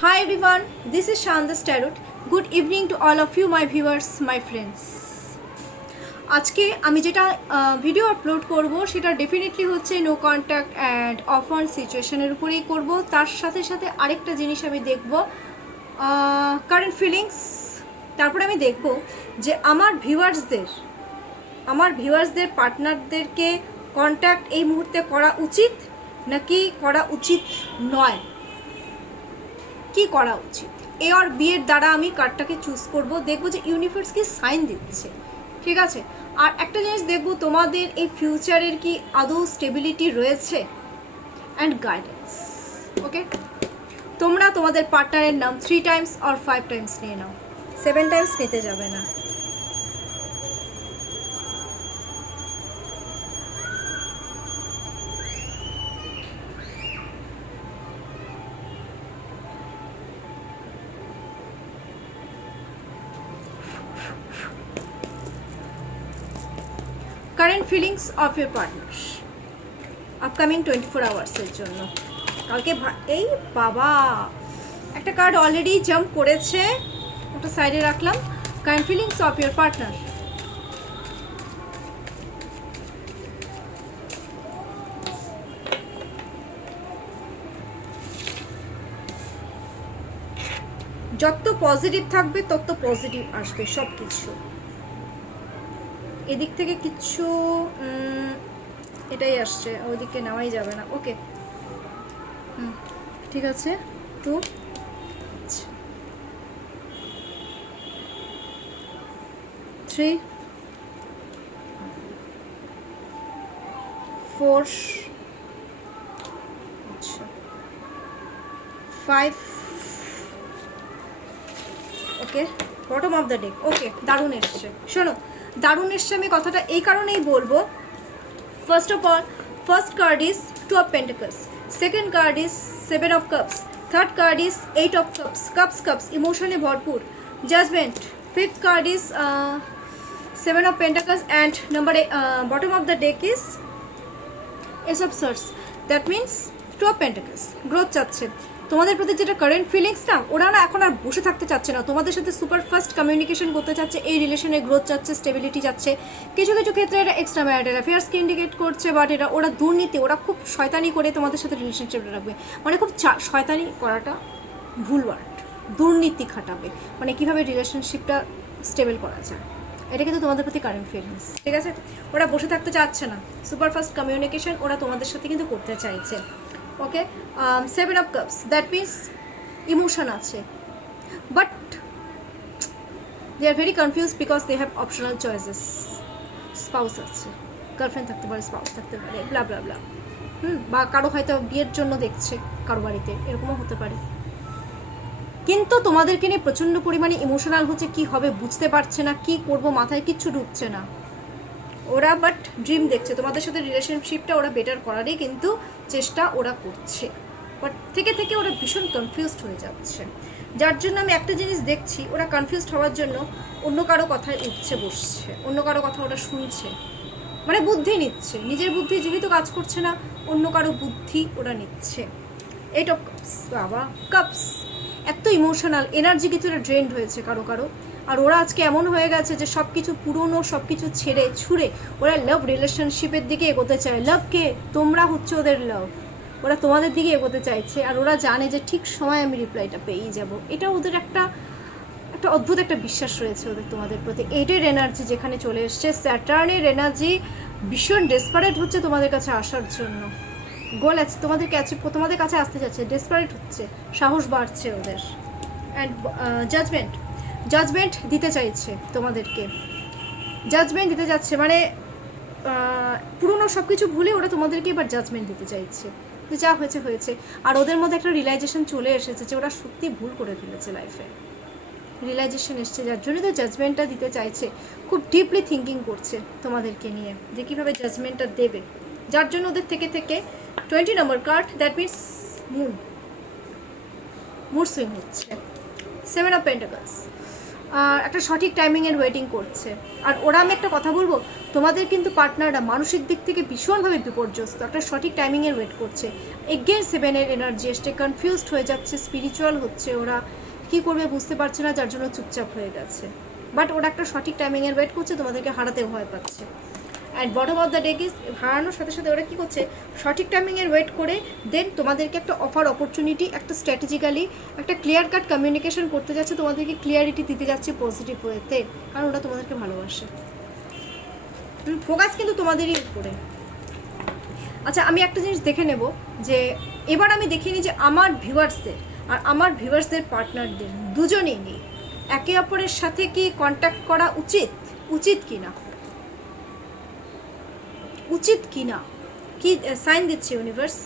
Hi everyone, this is Shandas Tarot. Good evening to all of you, my viewers, my friends. আজকে আমি যেটা video upload করব সেটা definitely হচ্ছে no contact and offer সিচুয়েশনের উপরেই করব। তার সাথে সাথে আরেকটা জিনিস আমি দেখব কারেন্ট ফিলিংস। তারপরে আমি দেখব যে আমার ভিউয়ার্সদের পার্টনারদেরকে কন্ট্যাক্ট এই মুহূর্তে করা উচিত নাকি করা উচিত নয়, কি করা উচিত। এ আর বি এর দ্বারা আমি কার্ডটাকে চুজ করব, দেখব যে ইউনিভার্স কি সাইন দিচ্ছে, ঠিক আছে। আর একটা জিনিস দেখব, তোমাদের এই ফিউচারের কি আদৌ স্টেবিলিটি রয়েছে অ্যান্ড গাইডেন্স। ওকে, তোমরা তোমাদের পার্টনারের নাম 3 টাইমস আর 5 টাইমস নিয়ে নাও, 7 টাইমস নিতে যাবে না। Current feelings of your partner upcoming 24 আওয়ার্সের জন্য। কালকে এই বাবা একটা কার্ড অলরেডি জাম্প করেছে, ওটা সাইডে রাখলাম। Current feelings of your partner. যত পজিটিভ থাকবে তত পজিটিভ আসবে সব কিছু। এদিক থেকে কিচ্ছু এটাই আসছে, ওইদিকে নেওয়াই যাবে না। ওকে, ঠিক আছে। 2 3 4 5। Okay, bottom of the deck. Okay, দারুণ এসছে। শোনো, দারুণ এসছে আমি কথাটা এই কারণেই বলবো। First card is 2 of pentacles, second card is 7 of cups, third card is 8 of cups ইমোশনে ভরপুর, judgment. Fifth card is 7 of pentacles and bottom of the deck is ace of swords. That means 2 of pentacles growth চাচ্ছে তোমাদের প্রতি। যেটা current feelings না, ওরা না এখন আর বসে থাকতে চাচ্ছে না, তোমাদের সাথে সুপার ফাস্ট কমিউনিকেশন করতে চাচ্ছে, এই রিলেশনে গ্রোথ চাচ্ছে, স্টেবিলিটি চাচ্ছে। কিছু কিছু ক্ষেত্রে এটা এক্সট্রা ম্যারিটাল অ্যাফেয়ার্সকে ইন্ডিকেট করছে, বাট এটা ওরা দুর্নীতি, ওরা খুব শয়তানি করে তোমাদের সাথে রিলেশনশিপটা রাখবে। মানে খুব শয়তানি করাটা ভুল ওয়ার্ড, দুর্নীতি খাটাবে, মানে কীভাবে রিলেশনশিপটা স্টেবল করা যায়। এটা কিন্তু তোমাদের প্রতি কারেন্ট ফিলিংস, ঠিক আছে। ওরা বসে থাকতে চাচ্ছে না, সুপার ফাস্ট কমিউনিকেশন ওরা তোমাদের সাথে কিন্তু করতে চাইছে। Okay, 7 of cups, that means emotion আছে, but they are very confuse because they have optional choices. Spouse আছে, গার্লফ্রেন্ড থাকতে পারে, স্পাউস থাকতে পারে, ব্লা ব্লা ব্লা। বা কারো হয়তো বিয়ের জন্য দেখছে কারো বাড়িতে, এরকমও হতে পারে। কিন্তু তোমাদেরকে নিয়ে প্রচণ্ড পরিমাণে ইমোশনাল হচ্ছে, কি হবে বুঝতে পারছে না, কি করব মাথায় কিচ্ছু ঢুকছে না ওরা, বাট ড্রিম দেখছে তোমাদের সাথে রিলেশনশিপটা ওরা বেটার করারই কিন্তু চেষ্টা ওরা করছে, বাট থেকে থেকে ওরা ভীষণ কনফিউজড হয়ে যাচ্ছে। যার জন্য আমি একটা জিনিস দেখছি, ওরা কনফিউজড হওয়ার জন্য অন্য কারো কথায় উঠছে বসছে, অন্য কারো কথা ওরা শুনছে, মানে বুদ্ধি নিচ্ছে। নিজের বুদ্ধি যেহেতু কাজ করছে না, অন্য কারো বুদ্ধি ওরা নিচ্ছে। 8 অফ কাপস, বাবা কাপস, এত ইমোশনাল এনার্জি কিছুটা ড্রেন্ড হয়েছে কারো কারো। আর ওরা আজকে এমন হয়ে গেছে যে সব কিছু পুরনো সব কিছু ছেড়ে ছুঁড়ে ওরা লাভ রিলেশনশিপের দিকে এগোতে চায়। লাভকে তোমরা হচ্ছে ওদের লাভ, ওরা তোমাদের দিকে এগোতে চাইছে। আর ওরা জানে যে ঠিক সময় আমি রিপ্লাইটা পেয়েই যাব, এটা ওদের একটা অদ্ভুত একটা বিশ্বাস রয়েছে ওদের তোমাদের প্রতি। 8-এর এনার্জি যেখানে চলে এসছে, স্যাটার্নের এনার্জি ভীষণ ডেসপারেট হচ্ছে তোমাদের কাছে আসার জন্য। গোল আছে তোমাদের কাছে আসতে যাচ্ছে, ডেসপারেট হচ্ছে, সাহস বাড়ছে ওদের। অ্যান্ড জাজমেন্ট দিতে চাইছে তোমাদেরকে, জাজমেন্ট দিতে যাচ্ছে, মানে পুরনো সব কিছু ভুলে ওরা তোমাদেরকে এবার জাজমেন্ট দিতে চাইছে যে যা হয়েছে হয়েছে। আর ওদের মধ্যে একটা রিয়েলাইজেশন চলে এসেছে যে ওরা সত্যি ভুল করে ফেলেছে লাইফে, রিয়েলাইজেশন এসছে, যার জন্যই তো জাজমেন্টটা দিতে চাইছে। খুব ডিপলি থিঙ্কিং করছে তোমাদেরকে নিয়ে যে কীভাবে জাজমেন্টটা দেবে, যার জন্য ওদের থেকে 20 number card, that means mood swing হচ্ছে। 7 অফ পেন্টাকলস, একটা সঠিক টাইমিংয়ের ওয়েটিং করছে। আর ওরা, আমি একটা কথা বলবো, তোমাদের কিন্তু পার্টনাররা মানসিক দিক থেকে ভীষণভাবে বিপর্যস্ত, একটা সঠিক টাইমিংয়ের ওয়েট করছে। এগেন 7-এর এনার্জি এসছে, কনফিউজড হয়ে যাচ্ছে, স্পিরিচুয়াল হচ্ছে, ওরা কী করবে বুঝতে পারছে না, যার জন্য চুপচাপ হয়ে গেছে। বাট ওরা একটা সঠিক টাইমিংয়ের ওয়েট করছে, তোমাদেরকে হারাতে ভয় পাচ্ছে। And bottom of the deck is, হারানোর সাথে সাথে ওরা কী করছে, সঠিক টাইমিংয়ের ওয়েট করে দেন তোমাদেরকে একটা অফার অপরচুনিটি, একটা স্ট্র্যাটেজিক্যালি একটা ক্লিয়ার কাট কমিউনিকেশন করতে যাচ্ছে, তোমাদেরকে ক্লিয়ারিটি দিতে যাচ্ছে পজিটিভ ওয়েতে, কারণ ওরা তোমাদেরকে ভালোবাসে। ফোকাস কিন্তু তোমাদেরই উপরে। আচ্ছা, আমি একটা জিনিস দেখে নেব যে এবার আমি দেখিনি যে আমার ভিউয়ার্সদের আর আমার ভিউয়ার্সদের পার্টনারদের দুজনেই নেই, একে অপরের সাথে কি কন্ট্যাক্ট করা উচিত, উচিত কি না, উচিত কি না, কি সাইন দিচ্ছে ইউনিভার্স?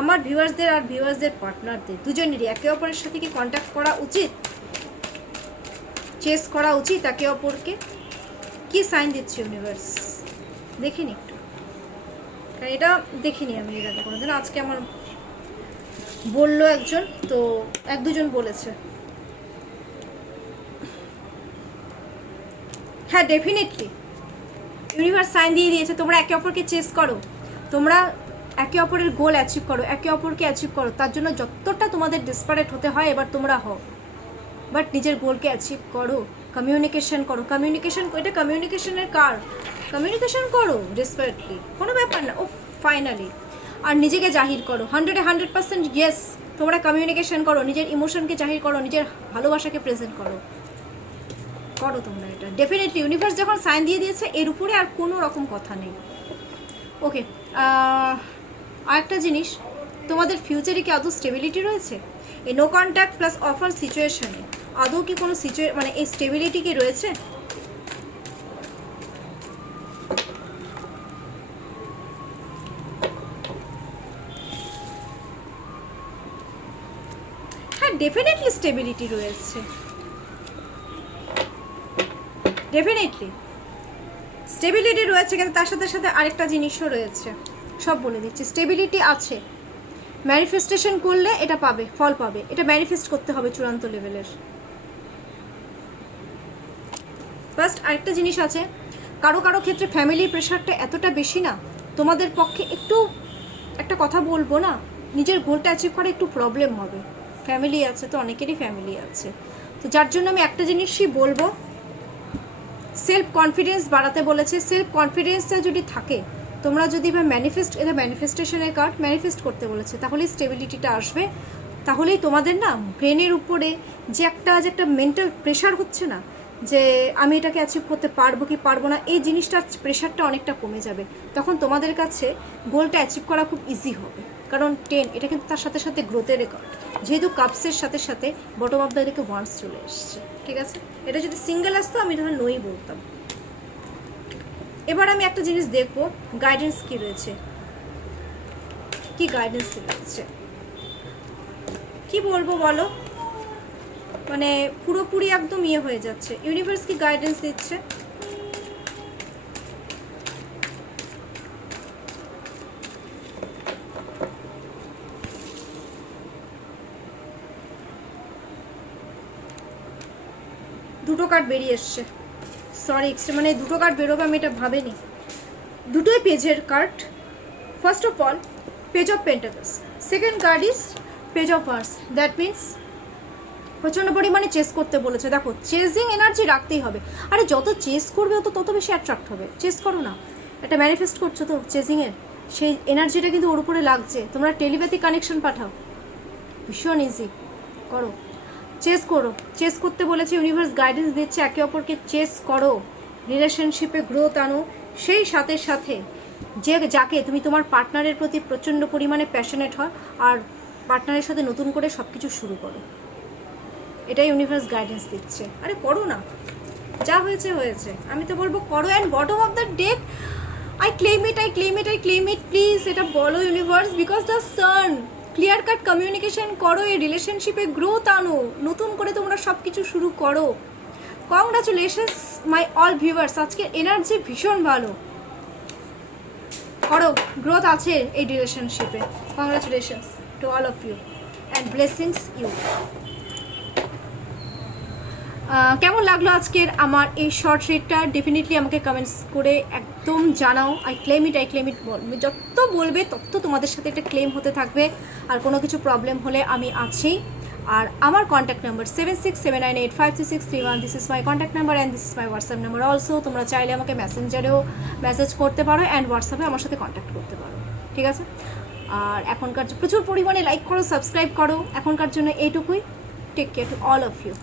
আমার ভিউয়ার্সদের আর ভিউয়ার্সদের পার্টনারদের দুজনেরই একে অপরের সাথে কি কন্ট্যাক্ট করা উচিত, চেস করা উচিত একে অপরকে, কি সাইন দিচ্ছে ইউনিভার্স? দেখিনি একটু, কারণ এটা দেখিনি আমি এর আগে কোনোদিন। আজকে আমার বললো একজন, তো এক দুজন বলেছে। হ্যাঁ, ডেফিনেটলি ইউনিভার্স সাইন দিয়ে দিয়েছে, তোমরা একে অপরকে চেস করো, তোমরা একে অপরের গোল অ্যাচিভ করো, একে অপরকে অ্যাচিভ করো। তার জন্য যতটা তোমাদের ডেসপারেট হতে হয় এবার তোমরা হও, বাট নিজের গোলকে অ্যাচিভ করো, কমিউনিকেশন করো। কমিউনিকেশন, এটা কমিউনিকেশনের কার, কমিউনিকেশন করো ডেসপারেটলি, কোনো ব্যাপার না। ও ফাইনালি আর নিজেকে জাহির করো 100% ইয়েস, তোমরা কমিউনিকেশন করো, নিজের ইমোশনকে জাহির করো, নিজের ভালোবাসাকে প্রেজেন্ট করো, করো তোমরা এটা। ডেফিনেটলি ইউনিভার্স যখন সাইন দিয়ে দিয়েছে এর উপরে আর কোনো রকম কথা নেই। ওকে, আরেকটা জিনিস, তোমাদের ফিউচারে কি আদৌ স্টেবিলিটি রয়েছে? এই নো কন্ট্যাক্ট প্লাস অফার সিচুয়েশনে আদৌ কি কোনো মানে এই স্টেবিলিটি কি রয়েছে? হ্যাঁ, ডেফিনেটলি স্টেবিলিটি রয়েছে, ডেফিনেটলি স্টেবিলিটি রয়েছে, কিন্তু তার সাথে সাথে আরেকটা জিনিসও রয়েছে, সব বলে দিচ্ছি। স্টেবিলিটি আছে, ম্যানিফেস্টেশন করলে এটা পাবে, ফল পাবে, এটা ম্যানিফেস্ট করতে হবে চূড়ান্ত লেভেলের। ফার্স্ট আরেকটা জিনিস আছে, কারো কারো ক্ষেত্রে ফ্যামিলির প্রেশারটা এতটা বেশি না, তোমাদের পক্ষে একটু, একটা কথা বলবো না, নিজের গোলটা অ্যাচিভ করা একটু প্রবলেম হবে। ফ্যামিলি আছে তো, অনেকেরই ফ্যামিলি আছে, তো যার জন্য আমি একটা জিনিসই বলবো, সেলফ কনফিডেন্স বাড়াতে বলেছে। সেলফ কনফিডেন্সটা যদি থাকে, তোমরা যদি বা ম্যানিফেস্ট, এটা ম্যানিফেস্টেশনের কার্ড, ম্যানিফেস্ট করতে বলেছে, তাহলেই স্টেবিলিটিটা আসবে, তাহলেই তোমাদের না ব্রেনের উপরে যে একটা মেন্টাল প্রেশার হচ্ছে না, যে আমি এটাকে অ্যাচিভ করতে পারবো কি পারবো না, এই জিনিসটার প্রেশারটা অনেকটা কমে যাবে। তখন তোমাদের কাছে গোলটা অ্যাচিভ করা খুব ইজি হবে, কারণ 10 এটা কিন্তু তার সাথে সাথে গ্রোথের রেকর্ড, যেহেতু কাপসের সাথে সাথে বটম অফ দ্য ডেকে ওয়ান্স চলে এসছে, ঠিক আছে? এটা যদি সিঙ্গেল আসতো আমি তখন নই বলতাম। এবার আমি একটা জিনিস দেখবো, গাইডেন্স কি রয়েছে, কি গাইডেন্স রয়েছে, কি বলবো বলো, মানে পুরোপুরি একদম ইয়ে হয়ে যাচ্ছে। ইউনিভার্স কি গাইডেন্স দিচ্ছে? দুটো কার্ড বেরিয়ে এসছে, সরি, মানে দুটো কার্ড বেরোবে আমি এটা ভাবিনি। দুটোই পেজের card. First of all page of pentacles, second card is page of wands. That means প্রচণ্ড পরিমাণে চেস করতে বলেছে। দেখো, চেজিং এনার্জি রাখতেই হবে। আরে যত চেস করবে তত বেশি অ্যাট্রাক্ট হবে। চেস করো না, একটা ম্যানিফেস্ট করছো তো চেজিংয়ের, সেই এনার্জিটা কিন্তু ওর উপরে লাগছে। তোমরা টেলিপ্যাথি কানেকশন পাঠাও, ভীষণ ইজি, করো, চেস করো। চেস করতে বলেছে, ইউনিভার্স গাইডেন্স দিচ্ছে, একে অপরকে চেস করো, রিলেশনশিপে গ্রোথ আনো। সেই সাথে সাথে যাকে তুমি তোমার পার্টনারের প্রতি প্রচণ্ড পরিমাণে প্যাশনেট হয়, আর পার্টনারের সাথে নতুন করে সব কিছু শুরু করো, এটাই ইউনিভার্স গাইডেন্স দিচ্ছে। আরে করো না, যা হয়েছে হয়েছে, আমি তো বলবো করো। And bottom of the day, I claim it, I claim it, I claim it, please এটা বলো universe, because the sun, clear cut communication করো, এই রিলেশনশিপে গ্রোথ আনো, নতুন করে তোমরা সব কিছু শুরু করো। কংগ্রাচুলেশনস মাই অল ভিউয়ার্স, আজকের এনার্জি ভীষণ ভালো, করো, গ্রোথ আছে এই রিলেশনশিপে। Congratulations to all of you and blessings you. কেমন লাগলো আজকের আমার এই শর্ট রিডটা ডেফিনেটলি আমাকে কমেন্টস করে একদম জানাও। আই ক্লেম ইট যত বলবে তত তোমাদের সাথে একটা ক্লেম হতে থাকবে। আর কোনো কিছু প্রবলেম হলে আমি আছি। আর আমার contact number 7679853631, this is my contact number and this is my WhatsApp number also. তোমরা চাইলে আমাকে মেসেঞ্জারেও মেসেজ করতে পারো অ্যান্ড হোয়াটসঅ্যাপে আমার সাথে কন্ট্যাক্ট করতে পারো, ঠিক আছে? আর এখনকার প্রচুর পরিমাণে লাইক করো, সাবস্ক্রাইব করো। এখনকার জন্য এইটুকুই। Take care to all of you.